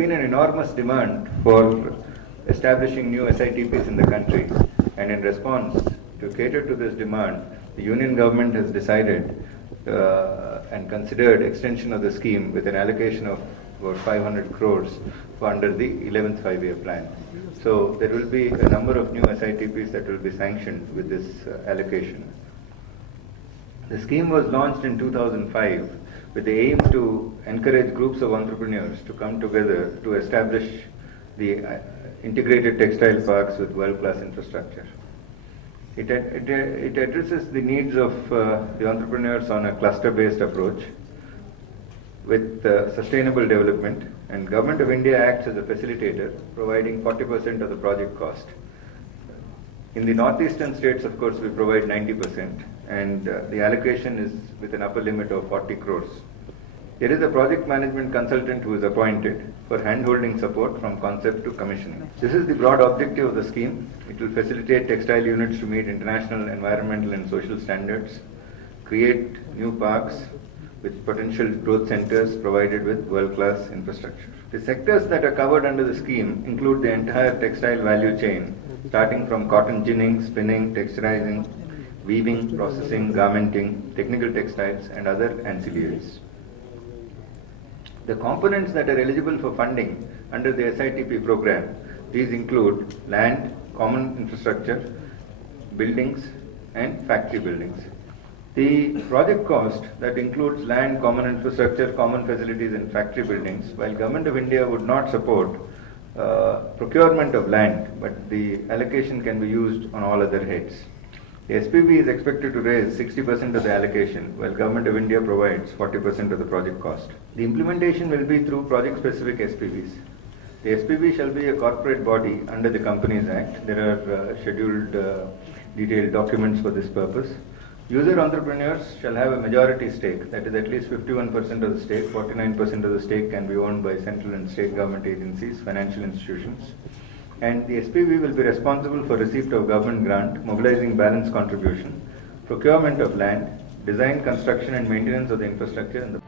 been an enormous demand for establishing new SITPs in the country, and in response to cater to this demand, the Union government has decided and considered extension of the scheme with an allocation of about 500 crores under the 11th five-year plan. So there will be a number of new SITPs that will be sanctioned with this allocation. The scheme was launched in 2005 with the aim to encourage groups of entrepreneurs to come together to establish the integrated textile parks with world-class infrastructure. It addresses the needs of the entrepreneurs on a cluster-based approach with sustainable development, and Government of India acts as a facilitator, providing 40% of the project cost. In the northeastern states, of course, we provide 90%, and the allocation is with an upper limit of 40 crores. There is a project management consultant who is appointed for hand-holding support from concept to commissioning. This is the broad objective of the scheme. It will facilitate textile units to meet international environmental and social standards, create new parks with potential growth centers provided with world-class infrastructure. The sectors that are covered under the scheme include the entire textile value chain, starting from cotton ginning, spinning, texturizing, weaving, processing, garmenting, technical textiles, and other ancillaries. The components that are eligible for funding under the SITP program, these include land, common infrastructure, buildings, and factory buildings. The project cost that includes land, common infrastructure, common facilities, and factory buildings, while Government of India would not support procurement of land, but the allocation can be used on all other heads. The SPV is expected to raise 60% of the allocation, while Government of India provides 40% of the project cost. The implementation will be through project-specific SPVs. The SPV shall be a corporate body under the Companies Act. There are scheduled detailed documents for this purpose. User entrepreneurs shall have a majority stake, that is at least 51% of the stake. 49% of the stake can be owned by central and state government agencies, financial institutions. And the SPV will be responsible for receipt of government grant, mobilizing balance contribution, procurement of land, design, construction, and maintenance of the infrastructure, and the